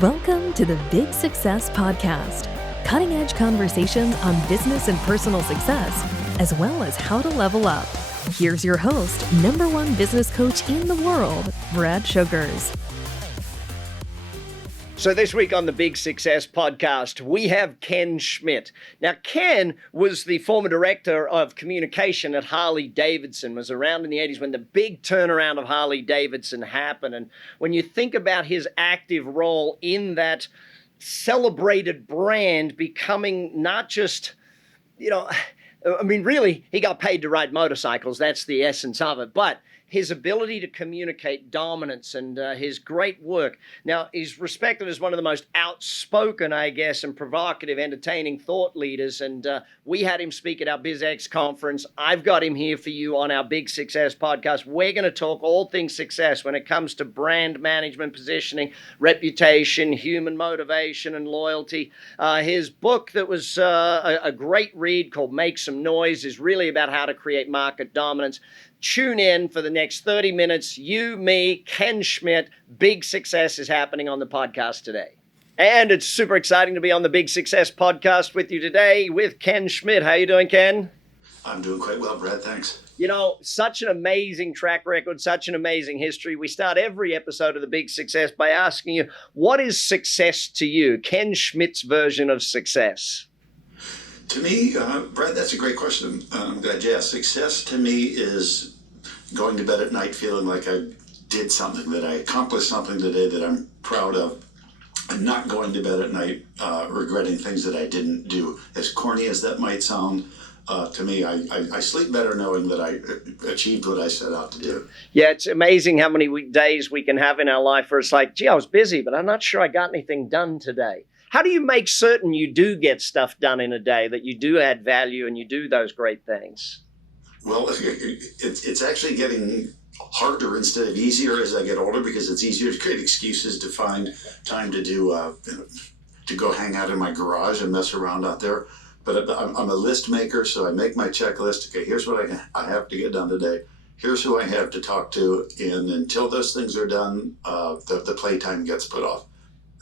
Welcome to the Big Success Podcast, cutting-edge conversations on business and personal success, as well as how to level up. Here's your host, #1 business coach in the world, Brad Sugars. So this week on the Big Success Podcast, we have Ken Schmidt. Now, Ken was the former director of communication at Harley-Davidson, was around in the 80s when the big turnaround of Harley-Davidson happened. And when you think about his active role in that celebrated brand becoming not just, really, he got paid to ride motorcycles. That's the essence of it. But his ability to communicate dominance and his great work. Now, he's respected as one of the most outspoken, I guess, and provocative, entertaining thought leaders. And we had him speak at our BizX conference. I've got him here for you on our Big Success Podcast. We're going to talk all things success when it comes to brand management, positioning, reputation, human motivation, and loyalty. His book that was a great read called Make Some Noise is really about how to create market dominance. Tune in for the next 30 minutes. You, me, Ken Schmidt. Big success is happening on the podcast today. And it's super exciting to be on the Big Success Podcast with you today with Ken Schmidt. How you doing, Ken? I'm doing quite well, Brad. Thanks. You know, such an amazing track record, such an amazing history. We start every episode of the Big Success by asking you, what is success to you? Ken Schmidt's version of success. To me, Brad, that's a great question. I'm glad you asked. Success to me is going to bed at night feeling like I did something, that I accomplished something today that I'm proud of, and not going to bed at night regretting things that I didn't do. As corny as that might sound, to me, I sleep better knowing that I achieved what I set out to do. Yeah, it's amazing how many days we can have in our life where it's like, gee, I was busy, but I'm not sure I got anything done today. How do you make certain you do get stuff done in a day, that you do add value and you do those great things? Well, it's actually getting harder instead of easier as I get older, because it's easier to create excuses to find time to do, to go hang out in my garage and mess around out there. But I'm a list maker, so I make my checklist. Okay, here's what I have to get done today. Here's who I have to talk to. And until those things are done, the playtime gets put off.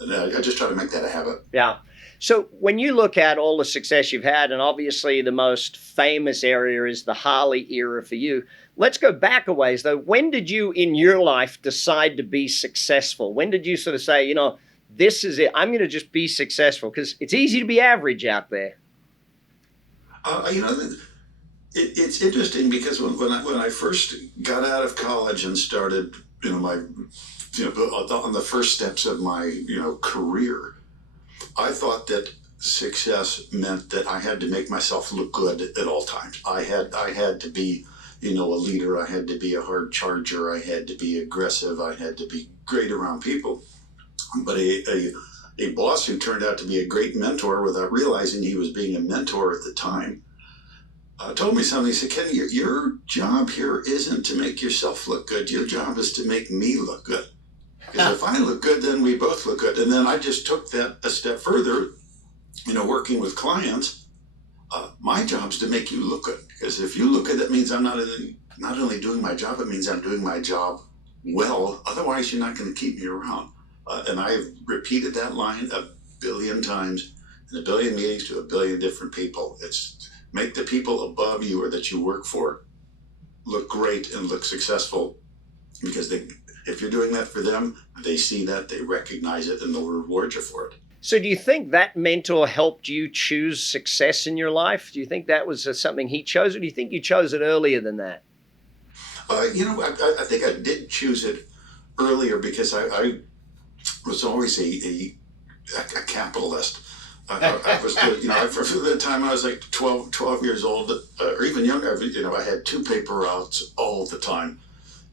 And I just try to make that a habit. Yeah. So when you look at all the success you've had, and obviously the most famous area is the Harley era for you, let's go back a ways though. When did you in your life decide to be successful? When did you sort of say, this is it, I'm going to just be successful? Because it's easy to be average out there. It's interesting because when I first got out of college and started, on the first steps of my, career, I thought that success meant that I had to make myself look good at all times. I had to be, a leader. I had to be a hard charger. I had to be aggressive. I had to be great around people. But a boss who turned out to be a great mentor without realizing he was being a mentor at the time told me something. He said, Ken, your job here isn't to make yourself look good. Your job is to make me look good. Because if I look good, then we both look good. And then I just took that a step further, working with clients. My job's to make you look good. Because if you look good, that means I'm not only doing my job, it means I'm doing my job well. Otherwise, you're not going to keep me around. And I've repeated that line a billion times in a billion meetings to a billion different people. It's make the people above you or that you work for look great and look successful, because if you're doing that for them, they see that, they recognize it, and they'll reward you for it. So do you think that mentor helped you choose success in your life? Do you think that was something he chose, or do you think you chose it earlier than that? I think I did choose it earlier because I was always a capitalist. I was, for the time I was like 12 years old, or even younger, I had two paper routes all the time.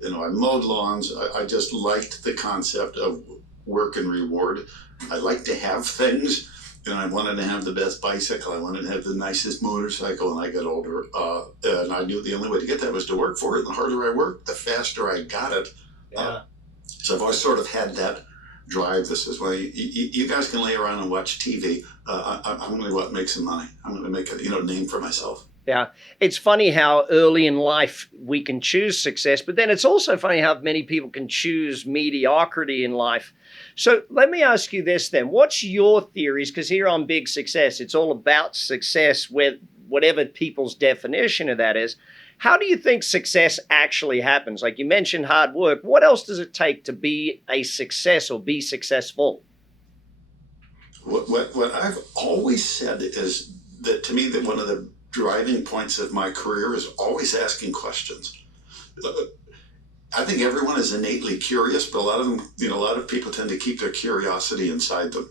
I mowed lawns. I just liked the concept of work and reward. I liked to have things. I wanted to have the best bicycle. I wanted to have the nicest motorcycle when I got older. And I knew the only way to get that was to work for it. The harder I worked, the faster I got it. Yeah. So I've always sort of had that drive. This is why you guys can lay around and watch TV. I'm going to go out and make some money. I'm going to make a name for myself. Yeah. It's funny how early in life we can choose success, but then it's also funny how many people can choose mediocrity in life. So let me ask you this then. What's your theories? Because here on Big Success, it's all about success with whatever people's definition of that is. How do you think success actually happens? Like you mentioned hard work. What else does it take to be a success or be successful? What I've always said is that to me that one of the driving points of my career is always asking questions. I think everyone is innately curious, but a lot of them, a lot of people tend to keep their curiosity inside them.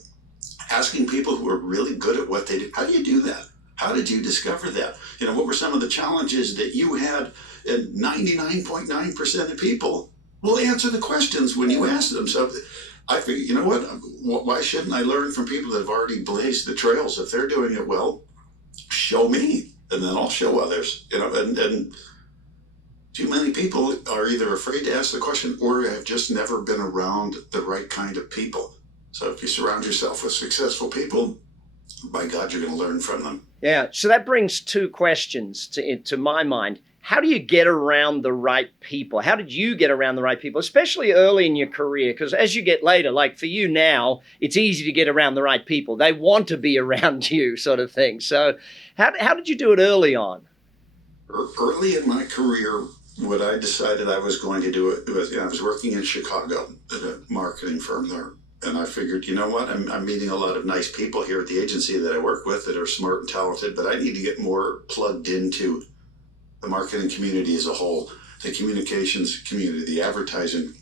Asking people who are really good at what they do, how do you do that? How did you discover that? What were some of the challenges that you had? And 99.9% of people will answer the questions when you ask them. So I figure, you know what? Why shouldn't I learn from people that have already blazed the trails? If they're doing it well, show me, and then I'll show others. And too many people are either afraid to ask the question or have just never been around the right kind of people. So if you surround yourself with successful people, by God, you're going to learn from them. Yeah. So that brings two questions to my mind. How do you get around the right people? How did you get around the right people, especially early in your career? Because as you get later, like for you now, it's easy to get around the right people. They want to be around you, sort of thing. So how did you do it early on? Early in my career, what I decided I was going to do was, I was working in Chicago at a marketing firm there. And I figured, you know what, I'm meeting a lot of nice people here at the agency that I work with that are smart and talented, but I need to get more plugged into the marketing community as a whole, the communications community, the advertising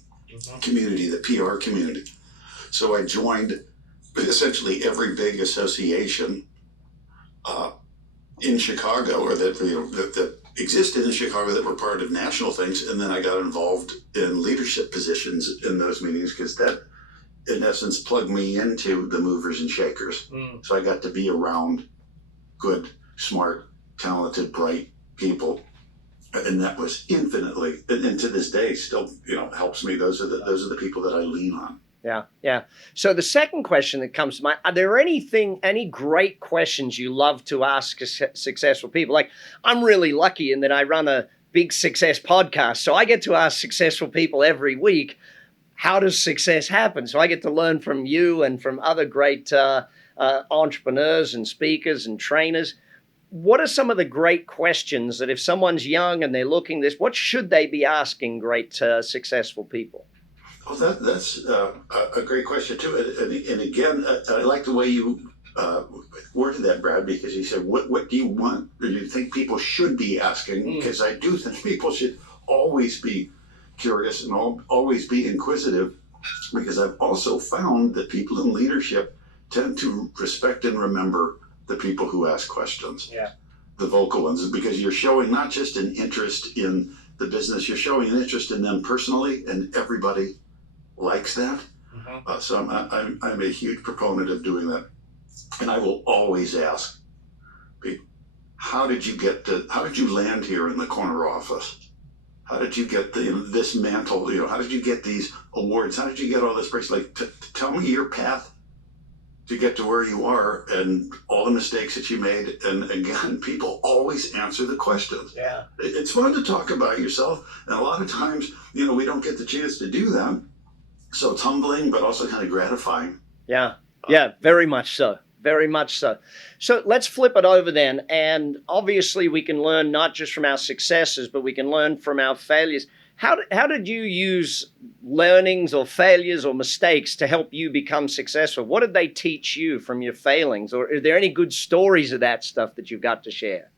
community, the PR community. So I joined essentially every big association in Chicago, or that existed in Chicago, that were part of national things. And then I got involved in leadership positions in those meetings, because that, in essence, plugged me into the movers and shakers. So I got to be around good, smart, talented, bright people. And that was infinitely, and to this day, still, helps me. Those are the people that I lean on. Yeah, yeah. So the second question that comes to mind, are there any great questions you love to ask successful people? Like, I'm really lucky in that I run a Big Success podcast, so I get to ask successful people every week, how does success happen? So I get to learn from you and from other great entrepreneurs and speakers and trainers. What are some of the great questions that if someone's young and they're looking this, what should they be asking great successful people? Well, that's a great question too. And again, I like the way you worded that, Brad, because you said, what do you want, or do you think people should be asking? Because I do think people should always be curious and always be inquisitive, because I've also found that people in leadership tend to respect and remember the people who ask questions. Yeah. The vocal ones, because you're showing not just an interest in the business, you're showing an interest in them personally, and everybody likes that. So I'm a huge proponent of doing that, and I will always ask, how did you land here in the corner office? How did you get this mantle? How did you get these awards? How did you get all this praise? Like, tell me your path to get to where you are and all the mistakes that you made. And again, people always answer the questions. Yeah, it's fun to talk about yourself, and a lot of times, we don't get the chance to do that. So it's humbling, but also kind of gratifying. Yeah, very much so. Very much so. So let's flip it over then. And obviously we can learn not just from our successes, but we can learn from our failures. How did you use learnings or failures or mistakes to help you become successful? What did they teach you from your failings? Or are there any good stories of that stuff that you've got to share?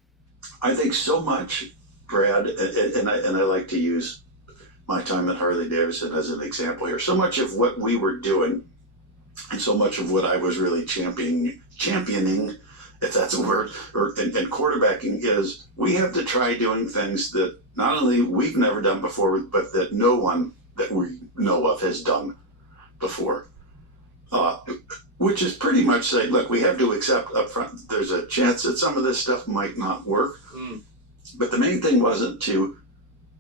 I think so much, Brad, and I like to use my time at Harley-Davidson as an example here. So much of what we were doing, and so much of what I was really championing, if that's a word, and quarterbacking, is we have to try doing things that not only we've never done before, but that no one that we know of has done before. Which is pretty much saying, look, we have to accept up front, there's a chance that some of this stuff might not work. But the main thing wasn't to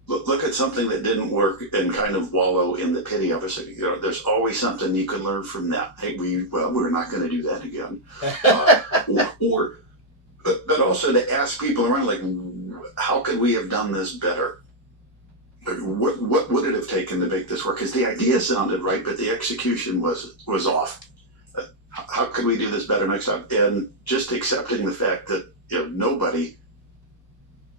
look at something that didn't work and kind of wallow in the pity of it. There's always something you can learn from that. Hey, we're not going to do that again. Or but also to ask people around, like, how could we have done this better? What would it have taken to make this work? Because the idea sounded right, but the execution was off. How could we do this better next time? And just accepting the fact that nobody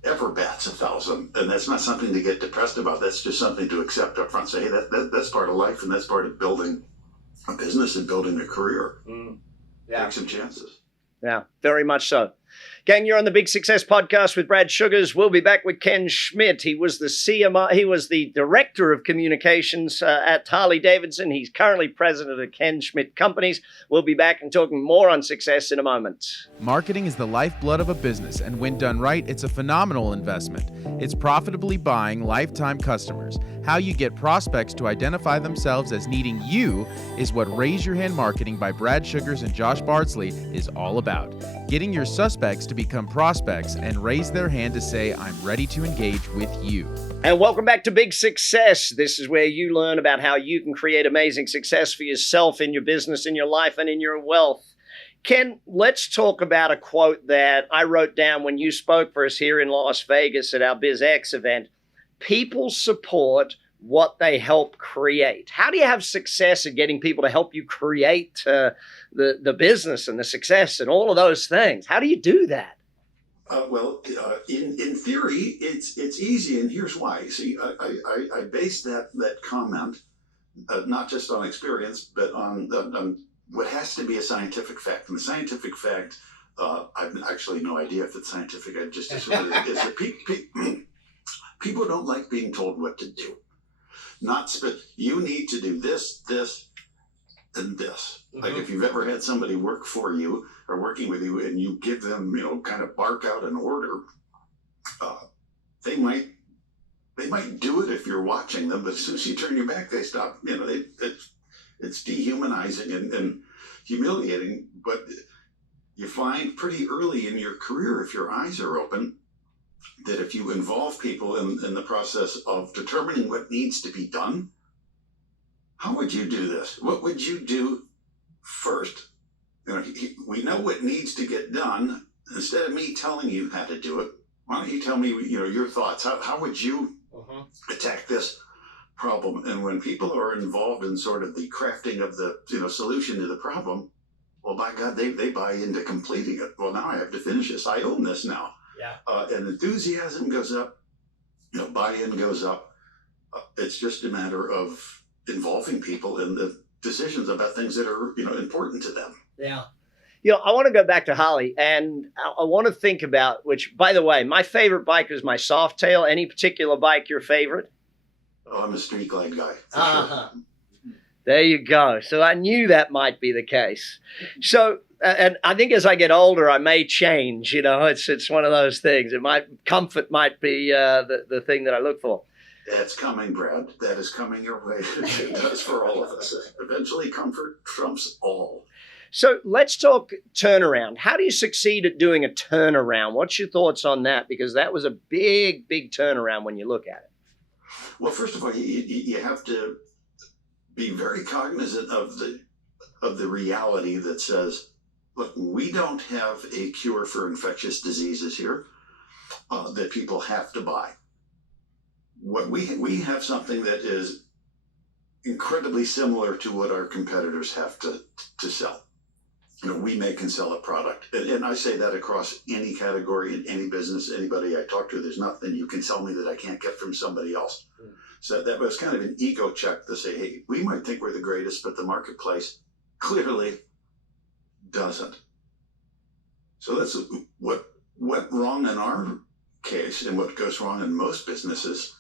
ever bats 1,000, and that's not something to get depressed about. That's just something to accept up front. Say, hey, that's part of life, and that's part of building a business and building a career. Yeah. Take some chances. Yeah, very much so. Gang, you're on the Big Success Podcast with Brad Sugars. We'll be back with Ken Schmidt. He was the CMO. He was the Director of Communications at Harley-Davidson. He's currently president of Ken Schmidt Companies. We'll be back and talking more on success in a moment. Marketing is the lifeblood of a business, and when done right, it's a phenomenal investment. It's profitably buying lifetime customers. How you get prospects to identify themselves as needing you is what Raise Your Hand Marketing by Brad Sugars and Josh Bardsley is all about. Getting your suspects to become prospects and raise their hand to say, I'm ready to engage with you. And welcome back to Big Success. This is where you learn about how you can create amazing success for yourself in your business, in your life, and in your wealth. Ken, let's talk about a quote that I wrote down when you spoke for us here in Las Vegas at our BizX event. People support what they help create. How do you have success at getting people to help you create the business and the success and all of those things? How do you do that? In theory, it's easy, and here's why. See, I base that comment not just on experience, but on what has to be a scientific fact. And the scientific fact, I've actually no idea if it's scientific. I just assume it is that people don't like being told what to do. You need to do this, and this. Mm-hmm. Like if you've ever had somebody work for you or working with you, and you give them, kind of bark out an order, they might do it if you're watching them, but as soon as you turn your back, they stop. It's dehumanizing and humiliating. But you find pretty early in your career, if your eyes are open, that if you involve people in the process of determining what needs to be done, how would you do this? What would you do first? We know what needs to get done. Instead of me telling you how to do it, why don't you tell me, your thoughts? How would you attack this problem? And when people are involved in sort of the crafting of the solution to the problem, well, by God, they buy into completing it. Well, now I have to finish this. I own this now. Yeah. And enthusiasm goes up, buy-in goes up. It's just a matter of involving people in the decisions about things that are, important to them. Yeah. I want to go back to Harley, and I want to think about, which, by the way, my favorite bike is my Softail. Any particular bike your favorite? Oh, I'm a street glide guy. Uh-huh. Sure. There you go. So I knew that might be the case. So, and I think as I get older, I may change. It's one of those things. Comfort might be the thing that I look for. That's coming, Brad. That is coming your way. It does for all of us. Eventually, comfort trumps all. So let's talk turnaround. How do you succeed at doing a turnaround? What's your thoughts on that? Because that was a big, big turnaround when you look at it. Well, first of all, you have to be very cognizant of the reality that says, look, we don't have a cure for infectious diseases here that people have to buy. What we have something that is incredibly similar to what our competitors have to sell. We make and sell a product. And I say that across any category, in any business, anybody I talk to, there's nothing you can sell me that I can't get from somebody else. So that was kind of an ego check to say, hey, we might think we're the greatest, but the marketplace clearly doesn't. So that's what went wrong in our case, and what goes wrong in most businesses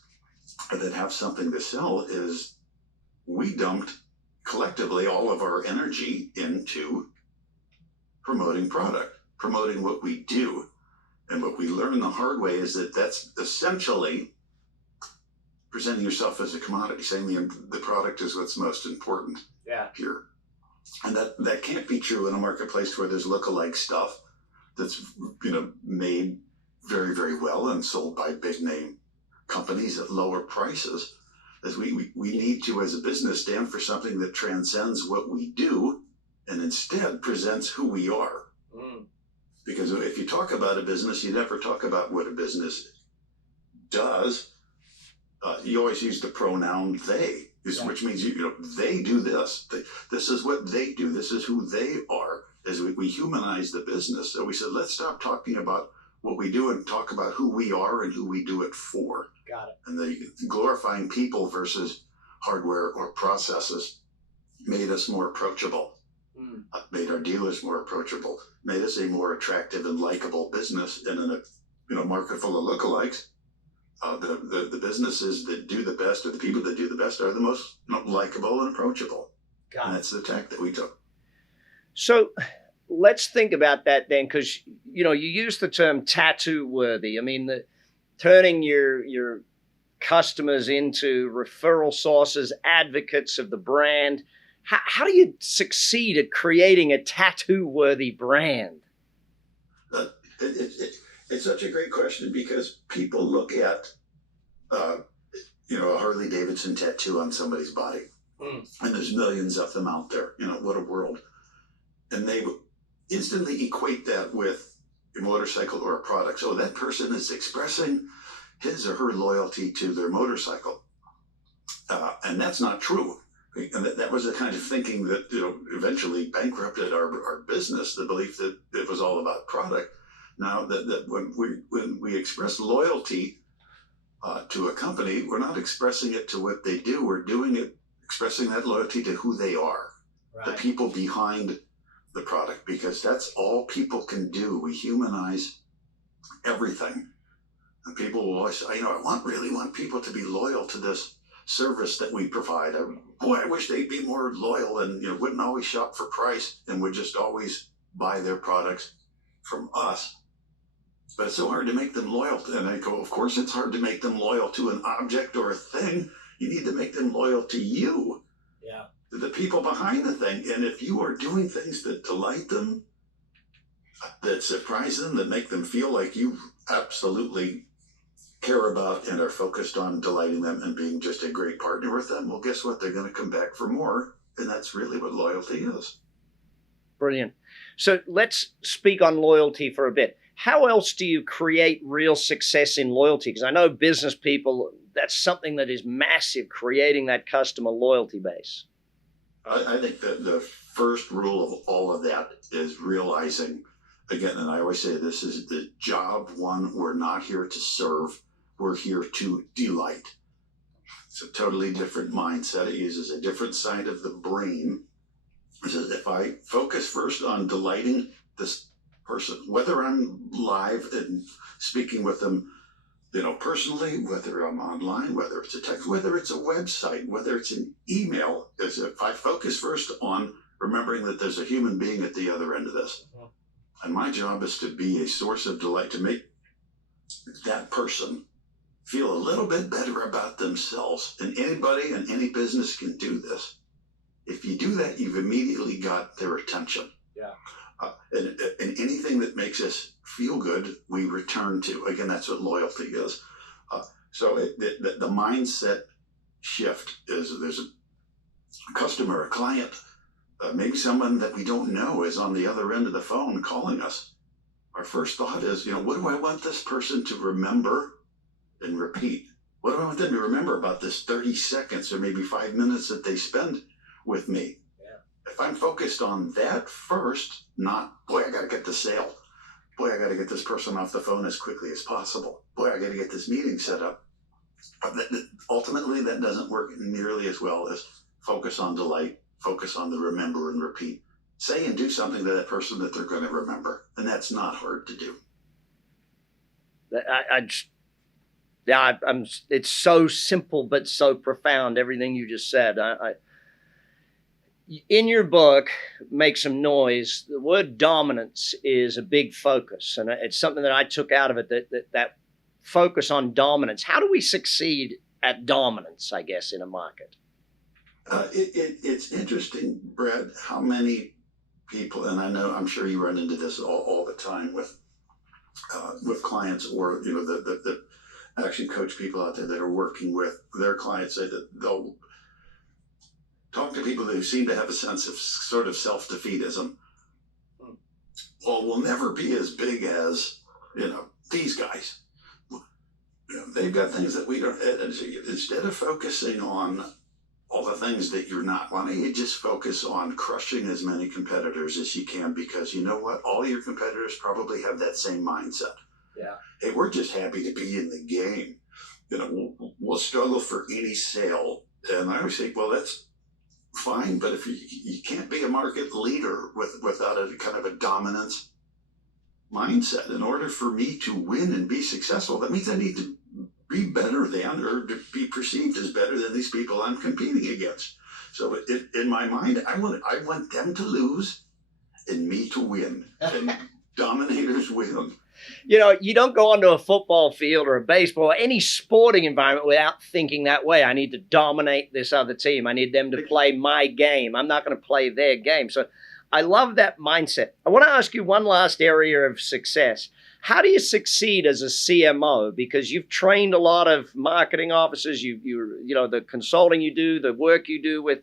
that have something to sell is we dumped collectively all of our energy into promoting product, promoting what we do. And what we learned the hard way is that that's essentially presenting yourself as a commodity, saying the product is what's most important here. And that can't be true in a marketplace where there's lookalike stuff that's made very, very well and sold by big name companies at lower prices. As we need to, as a business, stand for something that transcends what we do and instead presents who we are. Because if you talk about a business, you never talk about what a business does. You always use the pronoun they, which means they do this. This is what they do. This is who they are. As we humanize the business, so we said, let's stop talking about what we do and talk about who we are and who we do it for. Got it. And the glorifying people versus hardware or processes made us more approachable. Made our dealers more approachable. Made us a more attractive and likable business. And in a market full of lookalikes, the businesses that do the best, or the people that do the best, are the most likable and approachable. And that's the tack that we took. So let's think about that then, because you use the term tattoo worthy. I mean, turning your customers into referral sources, advocates of the brand. How do you succeed at creating a tattoo worthy brand? It's such a great question, because people look at a Harley-Davidson tattoo on somebody's body, and there's millions of them out there. What a world. And they instantly equate that with a motorcycle or a product. So that person is expressing his or her loyalty to their motorcycle. And that's not true. And that was the kind of thinking that eventually bankrupted our business, the belief that it was all about product. Now that when we express loyalty to a company, we're not expressing it to what they do. We're expressing that loyalty to who they are, the people behind the product, because that's all people can do. We humanize everything. And people will always say, I really want people to be loyal to this service that we provide. I wish they'd be more loyal and wouldn't always shop for price and would just always buy their products from us. But it's so hard to make them loyal. And I go, of course it's hard to make them loyal to an object or a thing. You need to make them loyal to you. Yeah. The people behind the thing. And if you are doing things that delight them, that surprise them, that make them feel like you absolutely care about and are focused on delighting them and being just a great partner with them, well, guess what? They're going to come back for more. And that's really what loyalty is. Brilliant. So let's speak on loyalty for a bit. How else do you create real success in loyalty? Because I know business people, that's something that is massive, creating that customer loyalty base. I think that the first rule of all of that is realizing, again, and I always say this is the job one, we're not here to serve, we're here to delight. It's a totally different mindset. It uses a different side of the brain. It says, if I focus first on delighting this person, whether I'm live and speaking with them, personally, whether I'm online, whether it's a text, whether it's a website, whether it's an email, is if I focus first on remembering that there's a human being at the other end of this. And my job is to be a source of delight, to make that person feel a little bit better about themselves. And anybody and any business can do this. If you do that, you've immediately got their attention. Yeah. And anything that makes us feel good, we return to. Again, that's what loyalty is. So the mindset shift is, there's a customer, a client, maybe someone that we don't know is on the other end of the phone calling us. Our first thought is, what do I want this person to remember and repeat? What do I want them to remember about this 30 seconds or maybe 5 minutes that they spend with me? If I'm focused on that first, not, boy, I got to get the sale. Boy, I got to get this person off the phone as quickly as possible. Boy, I got to get this meeting set up. Ultimately, that doesn't work nearly as well as focus on delight, focus on the remember and repeat. Say and do something to that person that they're going to remember. And that's not hard to do. It's so simple, but so profound, everything you just said. In your book, Make Some Noise, the word dominance is a big focus. And it's something that I took out of it, that focus on dominance. How do we succeed at dominance, I guess, in a market? It's interesting, Brad, how many people, and I'm sure you run into this all the time with clients, or the action coach people out there that are working with their clients, say that they'll talk to people who seem to have a sense of sort of self-defeatism. well, we'll never be as big as, these guys. They've got things that we don't. Instead of focusing on all the things that you're not, why don't you just focus on crushing as many competitors as you can? Because you know what? All your competitors probably have that same mindset. Yeah. Hey, we're just happy to be in the game. We'll struggle for any sale. And I always say, well, that's fine, but if you can't be a market leader without a kind of a dominance mindset. In order for me to win and be successful, that means I need to be better than, or to be perceived as better than these people I'm competing against. So in my mind, I want them to lose and me to win. And dominators win. You don't go onto a football field or a baseball or any sporting environment without thinking that way. I need to dominate this other team. I need them to play my game. I'm not going to play their game. So I love that mindset. I want to ask you one last area of success. How do you succeed as a CMO? Because you've trained a lot of marketing officers. You the consulting you do, the work you do with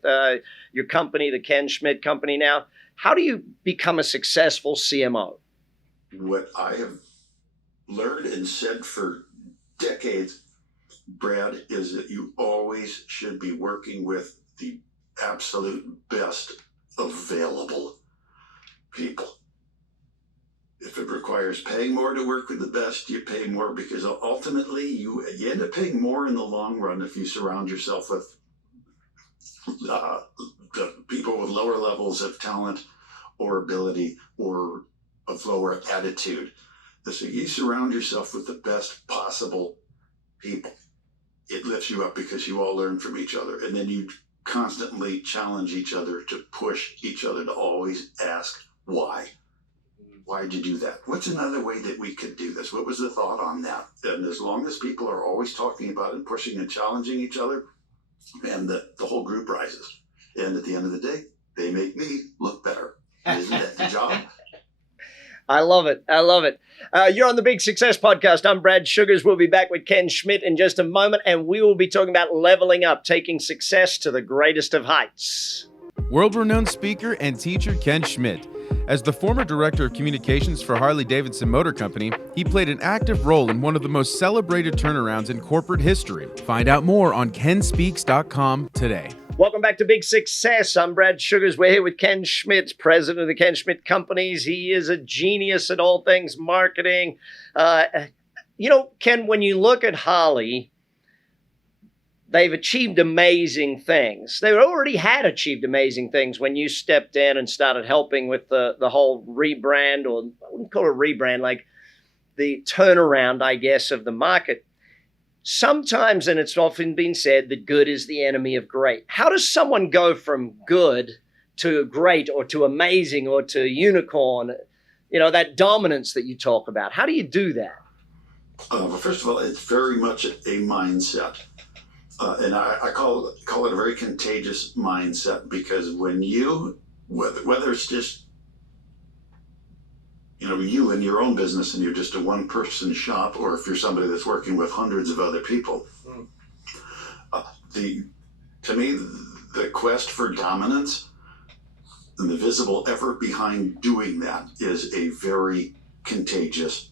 your company, the Ken Schmidt Company now. How do you become a successful CMO? What I have learned and said for decades, Brad, is that you always should be working with the absolute best available people. If it requires paying more to work with the best, you pay more, because ultimately you end up paying more in the long run if you surround yourself with the people with lower levels of talent or ability or of lower attitude. So you surround yourself with the best possible people. It lifts you up because you all learn from each other. And then you constantly challenge each other to push each other to always ask why. Why'd you do that? What's another way that we could do this? What was the thought on that? And as long as people are always talking about and pushing and challenging each other, and the whole group rises. And at the end of the day, they make me look better. Isn't that the job? I love it. I love it. You're on the Big Success Podcast. I'm Brad Sugars. We'll be back with Ken Schmidt in just a moment, and we will be talking about leveling up, taking success to the greatest of heights. World-renowned speaker and teacher Ken Schmidt. As the former director of communications for Harley-Davidson Motor Company, he played an active role in one of the most celebrated turnarounds in corporate history. Find out more on kenspeaks.com today. Welcome back to Big Success. I'm Brad Sugars. We're here with Ken Schmidt, president of the Ken Schmidt Companies. He is a genius at all things marketing. Ken, when you look at Harley, they've achieved amazing things. They already had achieved amazing things when you stepped in and started helping with the whole rebrand, or I wouldn't call it a rebrand, like the turnaround, I guess, of the market. Sometimes, and it's often been said, that good is the enemy of great. How does someone go from good to great, or to amazing, or to unicorn? That dominance that you talk about. How do you do that? Well, first of all, it's very much a mindset. And I call it a very contagious mindset, because when you, whether it's just, you in your own business and you're just a one-person shop, or if you're somebody that's working with hundreds of other people, to me, the quest for dominance and the visible effort behind doing that is a very contagious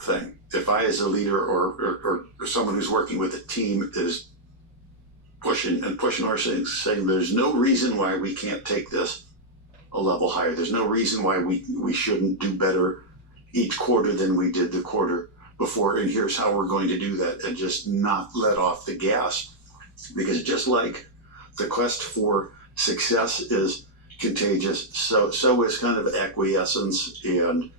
thing. If I, as a leader or someone who's working with a team, is pushing or saying there's no reason why we can't take this a level higher. There's no reason why we shouldn't do better each quarter than we did the quarter before, and here's how we're going to do that, and just not let off the gas. Because just like the quest for success is contagious, so is kind of acquiescence and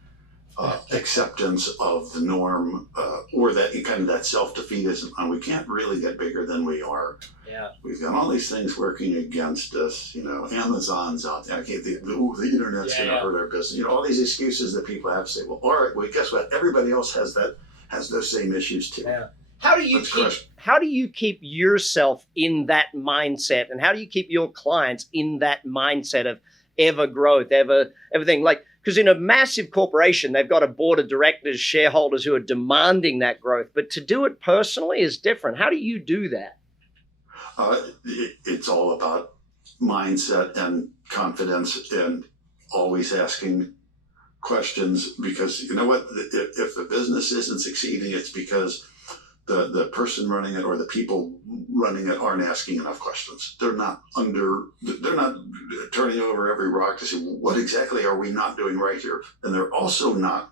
acceptance of the norm, or that kind of that self-defeatism. And we can't really get bigger than we are. Yeah. We've got all these things working against us. Amazon's out there. Okay, the internet's going to hurt our business. All these excuses that people have to say, well, all right, well, guess what? Everybody else has those same issues too. Yeah. How do you keep yourself in that mindset, and how do you keep your clients in that mindset of ever growth, everything? Because in a massive corporation, they've got a board of directors, shareholders who are demanding that growth. But to do it personally is different. How do you do that? It's all about mindset and confidence, and always asking questions, because you know what? If the business isn't succeeding, it's because the person running it or the people running it aren't asking enough questions. They're not turning over every rock to see what exactly are we not doing right here. And they're also not,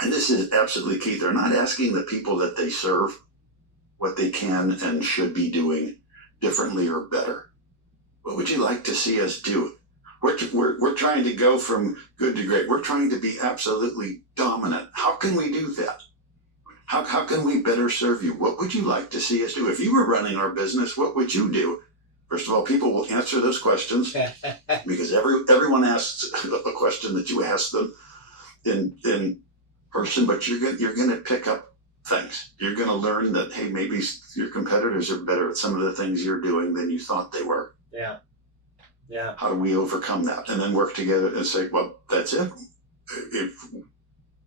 and this is absolutely key, they're not asking the people that they serve what they can and should be doing differently or better. What would you like to see us do? We're trying to go from good to great. We're trying to be absolutely dominant. How can we do that? How can we better serve you? What would you like to see us do? If you were running our business, what would you do? First of all, people will answer those questions because everyone asks a question that you ask them in person, but you're going to pick up things. You're going to learn that, hey, maybe your competitors are better at some of the things you're doing than you thought they were. Yeah. Yeah. How do we overcome that? And then work together and say, well, that's it. If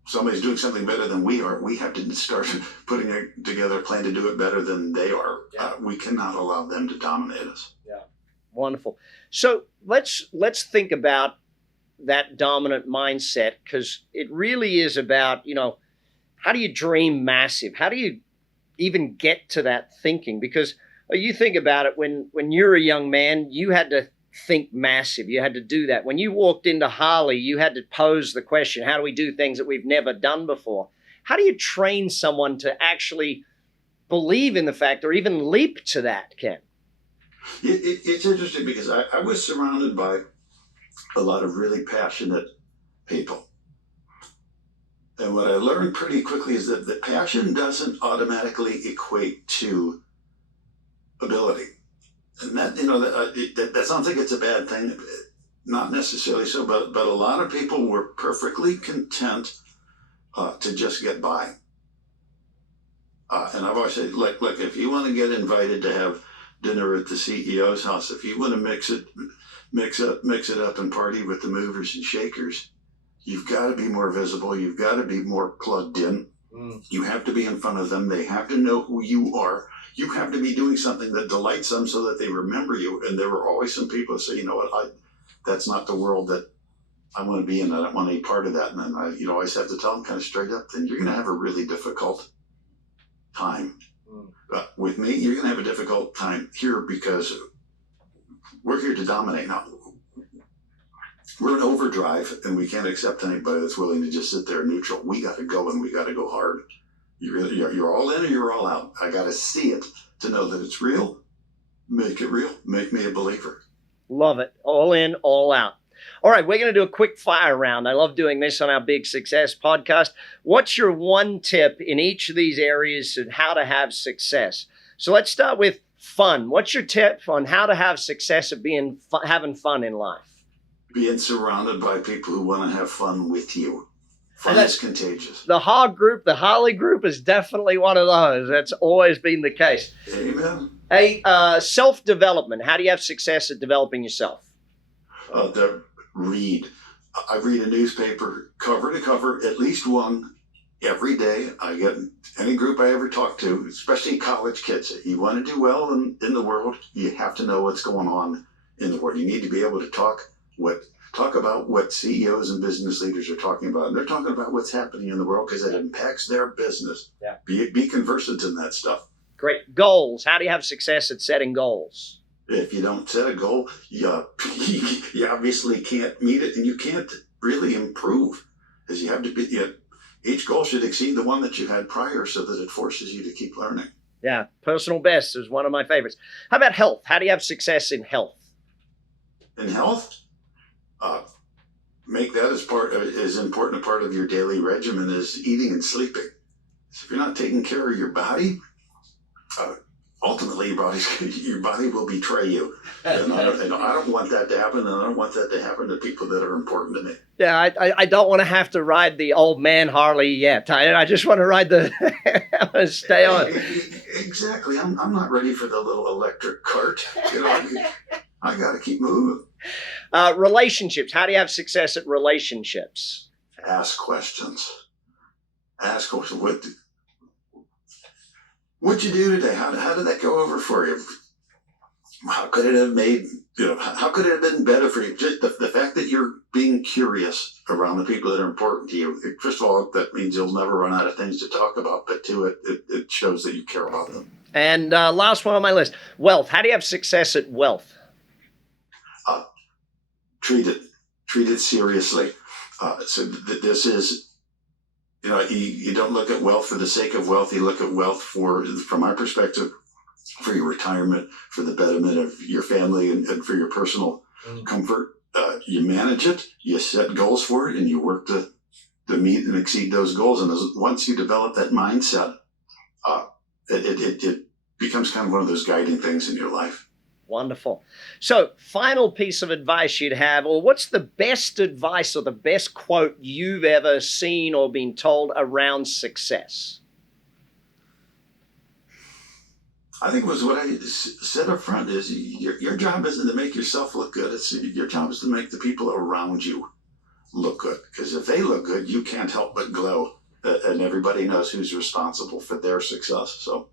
somebody's doing something better than we are, we have to start putting together a plan to do it better than they are. Yeah. We cannot allow them to dominate us. Yeah. Wonderful. So let's think about that dominant mindset, because it really is about, how do you dream massive? How do you even get to that thinking? Because you think about it, when you're a young man, you had to think massive. You had to do that. When you walked into Harley, you had to pose the question, how do we do things that we've never done before? How do you train someone to actually believe in the fact or even leap to that, Ken? It's interesting because I was surrounded by a lot of really passionate people. And what I learned pretty quickly is that the passion doesn't automatically equate to ability. And that, that sounds like it's a bad thing. Not necessarily so, but a lot of people were perfectly content to just get by. And I've always said, look, if you want to get invited to have dinner at the CEO's house, if you want to mix it up and party with the movers and shakers, you've got to be more visible. You've got to be more plugged in. You have to be in front of them. They have to know who you are. You have to be doing something that delights them so that they remember you. And there were always some people who say, you know what, that's not the world that I want to be in. I don't want any part of that. And then I always have to tell them kind of straight up, then you're going to have a really difficult time. With me, you're going to have a difficult time here because we're here to dominate. Now, we're in overdrive and we can't accept anybody that's willing to just sit there neutral. We got to go and we got to go hard. You're all in or you're all out. I got to see it to know that it's real. Make it real. Make me a believer. Love it. All in, all out. All right, we're going to do a quick fire round. I love doing this on our Big Success podcast. What's your one tip in each of these areas on how to have success? So let's start with fun. What's your tip on how to have success of having fun in life? Being surrounded by people who want to have fun with you. Fun is contagious. The Harley group is definitely one of those. That's always been the case. Amen. Hey, self-development. How do you have success at developing yourself? Read. I read a newspaper cover to cover, at least one every day. I get any group I ever talk to, especially college kids. You want to do well in the world, you have to know what's going on in the world. You need to be able to talk about what CEOs and business leaders are talking about. And they're talking about what's happening in the world because it impacts their business. Yeah. Be conversant in that stuff. Great. Goals. How do you have success at setting goals? If you don't set a goal, you obviously can't meet it, and you can't really improve. Because you have to be. Each goal should exceed the one that you had prior, so that it forces you to keep learning. Yeah, personal best is one of my favorites. How about health? How do you have success in health? In health, make that as important a part of your daily regimen as eating and sleeping. So if you're not taking care of your body, ultimately your body will betray you. And I don't want that to happen, and I don't want that to happen to people that are important to me. Yeah, I don't want to have to ride the old man Harley yet. I just want to ride stay on. Exactly. I'm not ready for the little electric cart. I got to keep moving. Relationships. How do you have success at relationships? Ask questions. What'd you do today? How did that go over for you? How could it have made, how could it have been better for you? Just the fact that you're being curious around the people that are important to you. First of all, that means you'll never run out of things to talk about, but two, it shows that you care about them. And last one on my list, wealth. How do you have success at wealth? Treat it seriously. This is, you don't look at wealth for the sake of wealth. You look at wealth from my perspective, for your retirement, for the betterment of your family, and for your personal comfort. You manage it, you set goals for it, and you work to meet and exceed those goals. And once you develop that mindset, it becomes kind of one of those guiding things in your life. Wonderful. So, final piece of advice you'd have, or what's the best advice or the best quote you've ever seen or been told around success? I think it was what I said up front, is your job isn't to make yourself look good. Your job is to make the people around you look good. Because if they look good, you can't help but glow. And everybody knows who's responsible for their success. So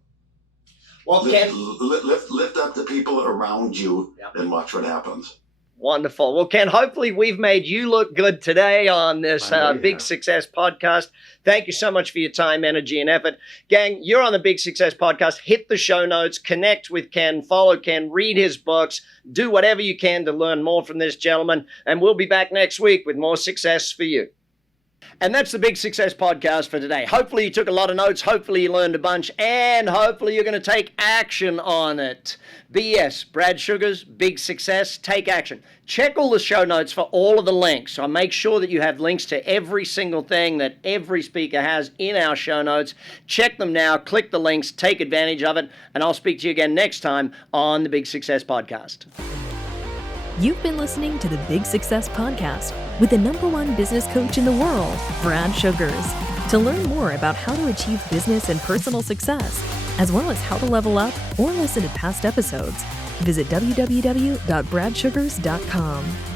well, Ken, lift up the people around you and watch what happens. Wonderful. Well, Ken, hopefully we've made you look good today on this Big Success Podcast. Thank you so much for your time, energy, and effort. Gang, you're on the Big Success Podcast. Hit the show notes, connect with Ken, follow Ken, read his books, do whatever you can to learn more from this gentleman, and we'll be back next week with more success for you. And that's the Big Success Podcast for today. Hopefully you took a lot of notes, hopefully you learned a bunch, and hopefully you're going to take action on it. BS, Brad Sugar's Big Success, take action. Check all the show notes for all of the links. So make sure that you have links to every single thing that every speaker has in our show notes. Check them now, click the links, take advantage of it, and I'll speak to you again next time on the Big Success Podcast. You've been listening to the Big Success Podcast with the #1 business coach in the world, Brad Sugars. To learn more about how to achieve business and personal success, as well as how to level up or listen to past episodes, visit www.bradsugars.com.